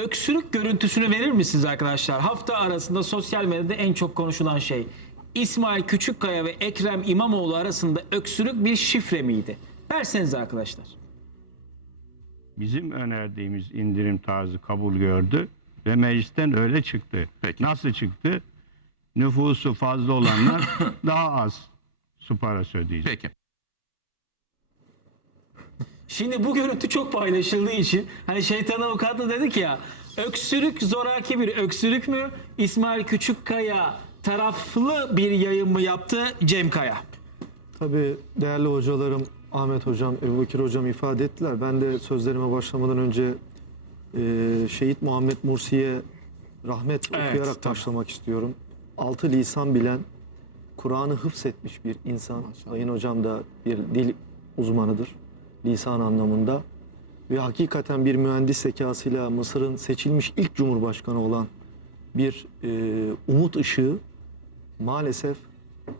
öksürük görüntüsünü verir misiniz arkadaşlar? Hafta arasında sosyal medyada en çok konuşulan şey. İsmail Küçükkaya ve Ekrem İmamoğlu arasında öksürük bir şifre miydi? Versenize arkadaşlar. Bizim önerdiğimiz indirim tarzı kabul gördü ve meclisten öyle çıktı. Peki. Nasıl çıktı? Nüfusu fazla olanlar daha az su parası ödeyecek. Peki. Şimdi bu görüntü çok paylaşıldığı için hani şeytan avukatı dedik ya, öksürük zoraki bir öksürük mü? İsmail Küçükkaya taraflı bir yayın mı yaptı Cem Kaya? Tabii değerli hocalarım Ahmet Hocam, Ebubekir Hocam ifade ettiler. Ben de sözlerime başlamadan önce Şehit Muhammed Mursi'ye rahmet okuyarak tabii. başlamak istiyorum. 6 lisan bilen, Kur'an'ı hıfzetmiş bir insan. Sayın Hocam da bir dil uzmanıdır, lisan anlamında. Ve hakikaten bir mühendis zekasıyla Mısır'ın seçilmiş ilk cumhurbaşkanı olan bir umut ışığı maalesef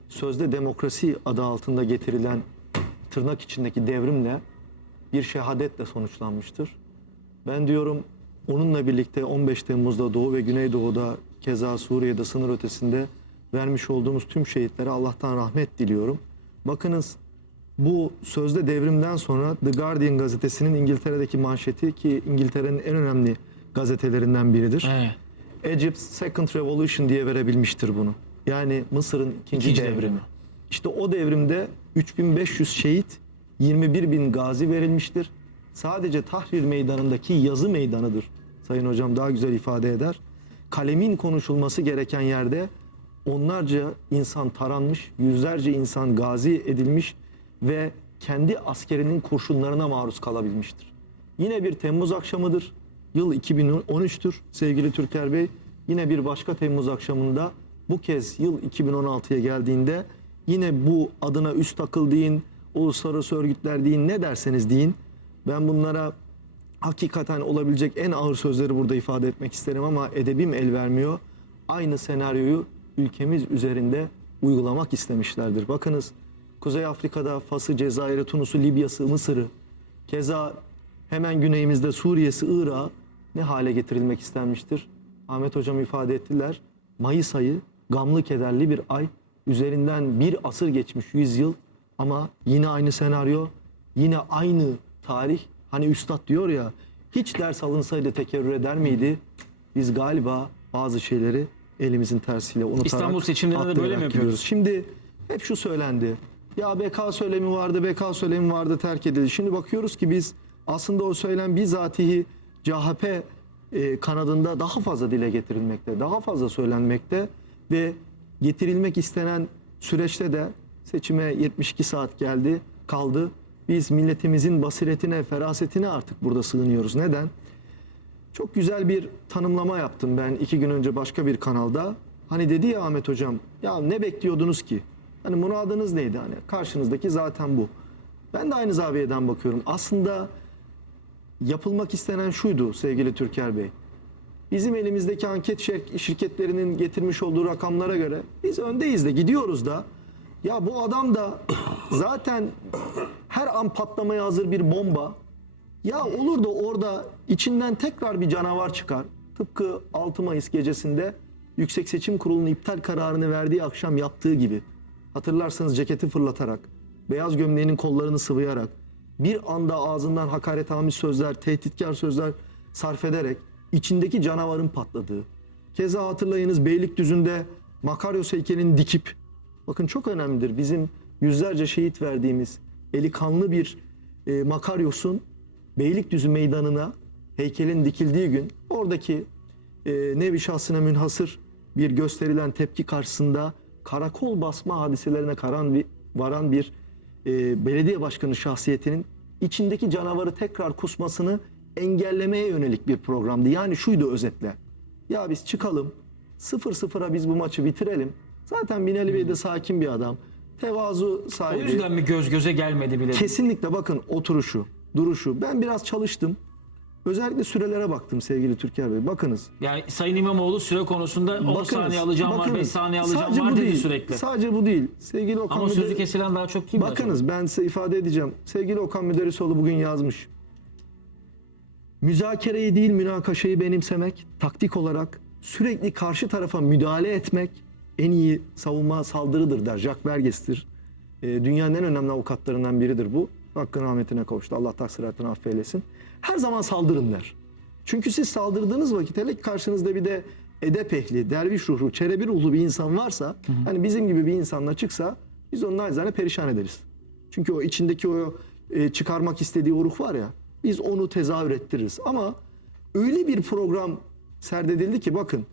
sözde demokrasi adı altında getirilen tırnak içindeki devrimle bir şehadetle sonuçlanmıştır. Ben diyorum onunla birlikte 15 Temmuz'da Doğu ve Güneydoğu'da keza Suriye'de sınır ötesinde vermiş olduğumuz tüm şehitlere Allah'tan rahmet diliyorum. Bakınız bu sözde devrimden sonra The Guardian gazetesinin İngiltere'deki manşeti, ki İngiltere'nin en önemli gazetelerinden biridir. Evet. Egypt's Second Revolution diye verebilmiştir bunu. Yani Mısır'ın ikinci devrimi. İşte o devrimde 3500 şehit, 21.000 gazi verilmiştir. Sadece Tahrir Meydanı'ndaki yazı meydanıdır. Sayın Hocam daha güzel ifade eder. Kalemin konuşulması gereken yerde onlarca insan taranmış, yüzlerce insan gazi edilmiş ve kendi askerinin kurşunlarına maruz kalabilmiştir. Yine bir Temmuz akşamıdır. Yıl 2013'tür sevgili Türker Bey. Yine bir başka Temmuz akşamında, bu kez yıl 2016'ya geldiğinde yine bu adına üst akıl deyin, uluslararası örgütler deyin, ne derseniz deyin. Ben bunlara hakikaten olabilecek en ağır sözleri burada ifade etmek isterim ama edebim el vermiyor. Aynı senaryoyu ülkemiz üzerinde uygulamak istemişlerdir. Bakınız Kuzey Afrika'da Fas'ı, Cezayir'i, Tunus'u, Libya'sı, Mısır'ı, keza hemen güneyimizde Suriye'si, Irak'ı ne hale getirilmek istenmiştir? Ahmet Hocam ifade ettiler. Mayıs ayı gamlı kederli bir ay. Üzerinden bir asır geçmiş, 100 yıl ama yine aynı senaryo, yine aynı tarih. Hani üstad diyor ya, hiç ders alınsaydı tekerrür eder miydi? Biz galiba bazı şeyleri elimizin tersiyle unutarak, İstanbul seçimlerinde de böyle mi yapıyoruz? Şimdi hep şu söylendi. Ya BK söylemi vardı, BK söylemi vardı, terk edildi. Şimdi bakıyoruz ki biz aslında o söylem bizatihi CHP kanadında daha fazla dile getirilmekte, daha fazla söylenmekte ve getirilmek istenen süreçte de seçime 72 saat kaldı. Biz milletimizin basiretine, ferasetine artık burada sığınıyoruz. Neden? Çok güzel bir tanımlama yaptım ben 2 gün önce başka bir kanalda. Hani dedi ya Ahmet Hocam, ya ne bekliyordunuz ki? Hani muradınız neydi? Hani karşınızdaki zaten bu. Ben de aynı zaviyeden bakıyorum. Aslında yapılmak istenen şuydu sevgili Türker Bey. Bizim elimizdeki anket şirketlerinin getirmiş olduğu rakamlara göre biz öndeyiz de, gidiyoruz da. Ya bu adam da zaten her an patlamaya hazır bir bomba. Ya olur da orada içinden tekrar bir canavar çıkar. Tıpkı 6 Mayıs gecesinde Yüksek Seçim Kurulu'nun iptal kararını verdiği akşam yaptığı gibi. Hatırlarsanız ceketi fırlatarak, beyaz gömleğinin kollarını sıvayarak, bir anda ağzından hakaretamiz sözler, tehditkar sözler sarf ederek içindeki canavarın patladığı. Keza hatırlayınız Beylikdüzü'nde Makaryos heykelini dikip, bakın çok önemlidir, bizim yüzlerce şehit verdiğimiz eli kanlı bir Makaryos'un Beylikdüzü meydanına heykelin dikildiği gün oradaki nevi şahsına münhasır bir gösterilen tepki karşısında karakol basma hadiselerine varan bir belediye başkanı şahsiyetinin içindeki canavarı tekrar kusmasını engellemeye yönelik bir programdı. Yani şuydu özetle. Ya biz çıkalım 0-0'a biz bu maçı bitirelim. Zaten Binali Bey de sakin bir adam. Tevazu O sahibi. yüzden mi göz göze gelmedi bile? Kesinlikle bakın oturuşu, duruşu. Ben biraz çalıştım. Özellikle sürelere baktım sevgili Türker Bey. Bakınız. Yani Sayın İmamoğlu süre konusunda 10 saniye alacağım var, 5 saniye alacağım var dedi sürekli. Sadece bu değil. Sevgili Okan Ama sözü kesilen daha çok kim? Bakınız ben size ifade edeceğim. Sevgili Okan Müderrisoğlu bugün yazmış. müzakereyi değil münakaşayı benimsemek, taktik olarak sürekli karşı tarafa müdahale etmek en iyi savunma saldırıdır der. Jacques Verges'tir. Dünyanın en önemli avukatlarından biridir bu. Hakkın rahmetine kavuştu. Allah taksiratını affeylesin. Her zaman saldırın der. Çünkü siz saldırdığınız vakit hele ki karşınızda bir de edep ehli, derviş ruhlu, çelebi ruhlu bir insan varsa, hani bizim gibi bir insanla çıksa biz onu naçizane perişan ederiz. Çünkü o içindeki o çıkarmak istediği o ruh var ya, biz onu tezahür ettiririz. Ama öyle bir program serdedildi ki bakın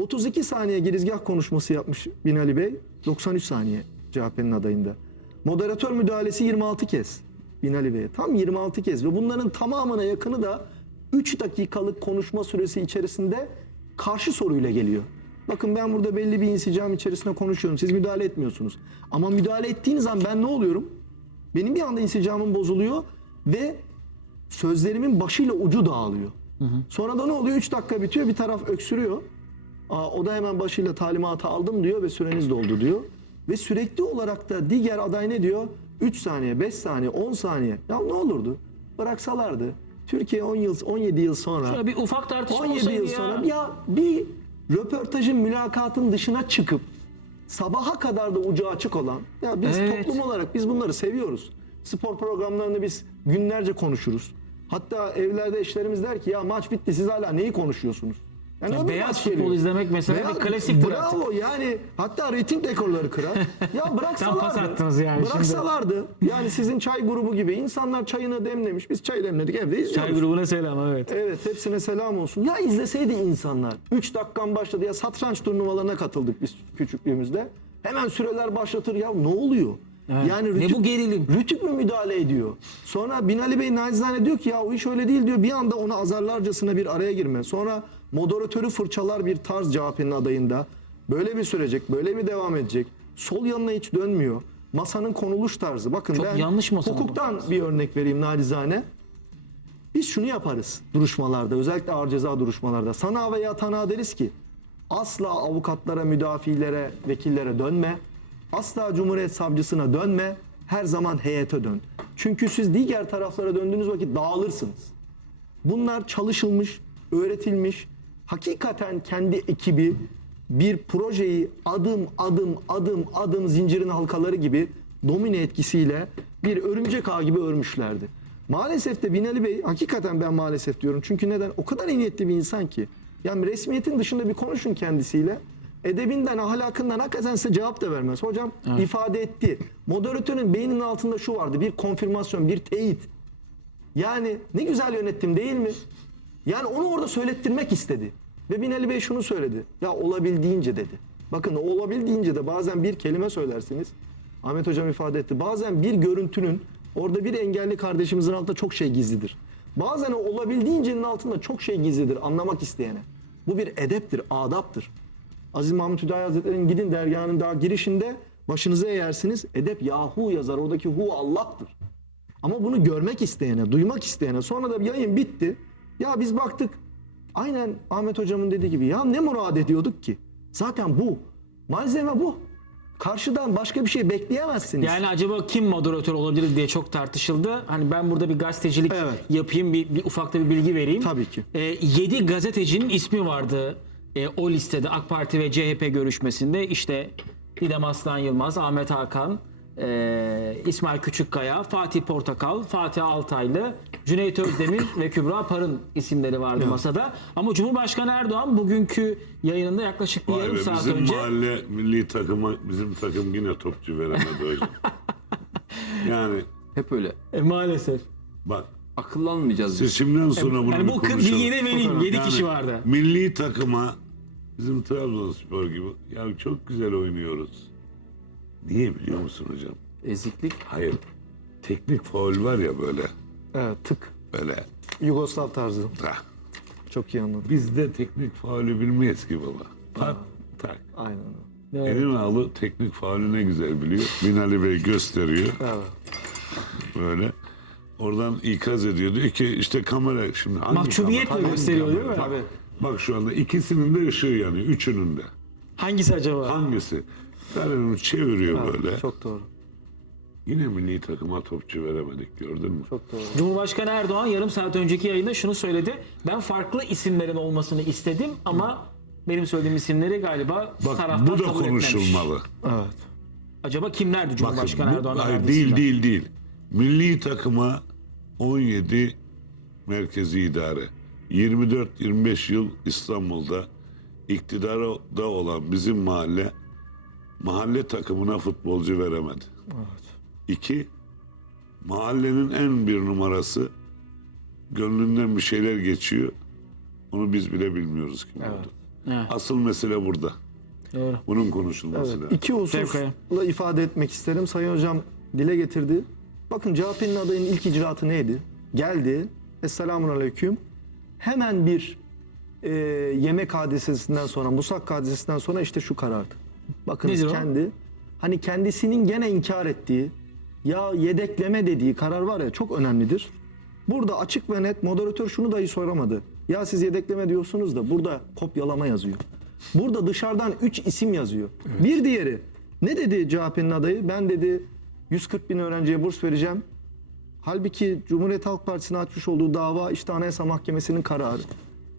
32 saniye girizgah konuşması yapmış Binali Bey, 93 saniye CHP'nin adayında. Moderatör müdahalesi 26 kez Binali Bey'e. Tam 26 kez ve bunların tamamına yakını da 3 dakikalık konuşma süresi içerisinde karşı soruyla geliyor. Bakın ben burada belli bir insicam içerisinde konuşuyorum. Siz müdahale etmiyorsunuz. Ama müdahale ettiğiniz an ben ne oluyorum? Benim bir anda insicamım bozuluyor ve sözlerimin başıyla ucu dağılıyor. Sonra da ne oluyor? 3 dakika bitiyor, bir taraf öksürüyor. O da hemen başıyla talimatı aldım diyor ve süreniz doldu diyor. Ve sürekli olarak da diğer aday ne diyor? 3 saniye, 5 saniye, 10 saniye. Ya ne olurdu? Bıraksalardı. Türkiye 17 yıl sonra. Şöyle bir ufak tartışma 17 olsaydı yıl sonra ya bir röportajın, mülakatın dışına çıkıp sabaha kadar da ucu açık olan, ya biz Evet. toplum olarak biz bunları seviyoruz. Spor programlarını biz günlerce konuşuruz. Hatta evlerde eşlerimiz der ki ya maç bitti siz hala neyi konuşuyorsunuz? Yani Ya öbür beyaz maç futbol geliyor. izlemek mesela bir klasiktir Bravo artık. yani hatta reyting rekorları kırar. Ya bıraksalardı. Tam pas attınız yani şimdi. Bıraksalardı. Yani sizin çay grubu gibi insanlar çayını demlemiş. Biz çay demledik evde izliyoruz. Çay grubuna selam, evet. Evet hepsine selam olsun. Ya izleseydi insanlar. 3 dakikan başladı ya satranç turnuvalarına katıldık biz küçüklüğümüzde. Hemen süreler başlatır ya ne oluyor? Evet. Yani Ne bu gerilim? Rütük mü müdahale ediyor? Sonra Binali Bey nacizane diyor ki ya o iş öyle değil diyor. Bir anda onu azarlarcasına bir araya girme. Sonra moderatörü fırçalar bir tarz CHP'nin adayında. Böyle mi sürecek? Böyle mi devam edecek? Sol yanına hiç dönmüyor. Masanın konuluş tarzı. Bakın Çok ben yanlış masanın hukuktan bir örnek vereyim nacizane. Biz şunu yaparız duruşmalarda, özellikle ağır ceza duruşmalarda. Sana veya tanığa deriz ki asla avukatlara, müdafilere, vekillere dönme. Asla Cumhuriyet Savcısına dönme. Her zaman heyete dön. Çünkü siz diğer taraflara döndüğünüz vakit dağılırsınız. Bunlar çalışılmış, öğretilmiş, hakikaten kendi ekibi bir projeyi adım zincirin halkaları gibi domine etkisiyle bir örümcek ağı gibi örmüşlerdi. Maalesef de Binali Bey, hakikaten ben maalesef diyorum. Çünkü neden? O kadar iyi niyetli bir insan ki. Yani resmiyetin dışında bir konuşun kendisiyle. Edebinden, ahlakından hakikaten size cevap da vermez. Hocam ifade etti. Moderatörün beyninin altında şu vardı. Bir konfirmasyon, bir teyit. Yani ne güzel yönettim değil mi? Yani onu orada söylettirmek istedi. Ve Binali Bey şunu söyledi. Ya olabildiğince dedi. Bakın o olabildiğince de bazen bir kelime söylersiniz. Ahmet Hocam ifade etti. Bazen bir görüntünün orada bir engelli kardeşimizin altında çok şey gizlidir. Bazen o olabildiğincenin altında çok şey gizlidir anlamak isteyene. Bu bir edeptir, adaptır. Aziz Mahmut Hüdayi Hazretleri'nin gidin dergahının daha girişinde başınıza eğersiniz. Edep Yahu yazar. Oradaki hu Allah'tır. Ama bunu görmek isteyene, duymak isteyene. Sonra da yayın bitti. Ya biz baktık. Aynen Ahmet Hocam'ın dediği gibi. Ya ne murad ediyorduk ki? Zaten bu. Malzeme bu. Karşıdan başka bir şey bekleyemezsiniz. Yani acaba kim moderatör olabilir diye çok tartışıldı. Hani ben burada bir gazetecilik Evet. yapayım, bir ufakta bir bilgi vereyim. Tabii ki. 7 gazetecinin ismi vardı o listede AK Parti ve CHP görüşmesinde. İşte Didem Aslan Yılmaz, Ahmet Hakan, İsmail Küçükkaya, Fatih Portakal, Fatih Altaylı, Cüneyt Özdemir ve Kübra Par'ın isimleri vardı masada. Ama Cumhurbaşkanı Erdoğan bugünkü yayınında yaklaşık bir Vay yarım be, saat bizim önce mahalle milli takıma bizim takım yine topçu veremedi hocam. Yani Hep öyle. maalesef. bak Akıllanmayacağız biz. seçimden sonra bunu Yani bir bu konuşalım. bilgiyi de vereyim. 7 Yani kişi vardı. Milli takıma bizim Trabzonspor gibi ya çok güzel oynuyoruz. Niye biliyor musun hocam? Eziklik. Hayır. Teknik faul var ya böyle. Evet tık. Böyle. Yugoslav tarzı. Tah. Çok iyi anladım. Biz de teknik faulü bilmeyiz ki baba. Pat tak. Aynen öyle. Emin ağlı teknik faulü ne güzel biliyor. Binali Bey gösteriyor. Evet. Böyle. Oradan ikaz ediyor. Diyor ki işte kamera şimdi hangi Mahcubiyetle kamera? Hangi gösteriyor, değil kamera? mi? Bak, bak şu anda ikisinin de ışığı yanıyor. Üçünün de. Hangisi acaba? Hangisi? Ben onu çeviriyor böyle. Çok doğru. Yine milli takıma topçu veremedik, gördün mü? Çok doğru. Cumhurbaşkanı Erdoğan yarım saat önceki yayında şunu söyledi. Ben farklı isimlerin olmasını istedim ama benim söylediğim isimleri galiba Bak taraftar bu da kabul etmemiş. konuşulmalı. Evet. Acaba kimlerdi Cumhurbaşkanı Bakın, Erdoğan'ın hayır, verdiği değil isimler? değil değil. Milli takıma 17 merkezi idare. 24-25 yıl İstanbul'da iktidarda olan bizim mahalle takımına futbolcu veremedi. İki, mahallenin en bir numarası gönlünden bir şeyler geçiyor. Onu biz bile bilmiyoruz kim oldu. Evet. Asıl mesele burada. Doğru. Bunun konuşulması Evet, lazım. iki hususla ifade etmek isterim. Sayın Hocam dile getirdi. Bakın CHP'nin adayının ilk icraatı neydi? Geldi. Esselamun Aleyküm. Hemen bir yemek hadisesinden sonra, Musak hadisesinden sonra işte şu karardı. Bakınız Nedir o? hani kendisinin gene inkar ettiği, ya yedekleme dediği karar var ya, çok önemlidir. Burada açık ve net moderatör şunu dahi soramadı. Ya siz yedekleme diyorsunuz da burada kopyalama yazıyor. Burada dışarıdan 3 isim yazıyor. Bir diğeri ne dedi CHP'nin adayı? Ben dedi 140 bin öğrenciye burs vereceğim. Halbuki Cumhuriyet Halk Partisi'ne açmış olduğu dava işte Anayasa Mahkemesi'nin kararı.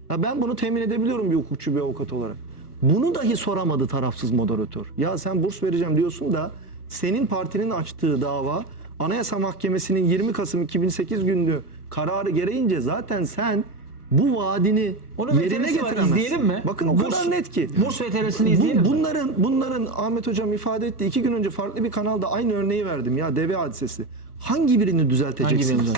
Ya ben bunu temin edebiliyorum bir hukukçu, bir avukat olarak. Bunu dahi soramadı tarafsız moderatör. Ya sen burs vereceğim diyorsun da senin partinin açtığı dava Anayasa Mahkemesi'nin 20 Kasım 2008 günlü kararı gereğince zaten sen bu vaadini Onun yerine veterisi var, getiremezsin. izleyelim mi? Bakın o kadar net ki. Burs veterisini izleyelim mi? Bunların Ahmet Hocam ifade etti. 2 gün önce farklı bir kanalda aynı örneği verdim ya, deve hadisesi. Hangi birini düzelteceksiniz? Hangi birini?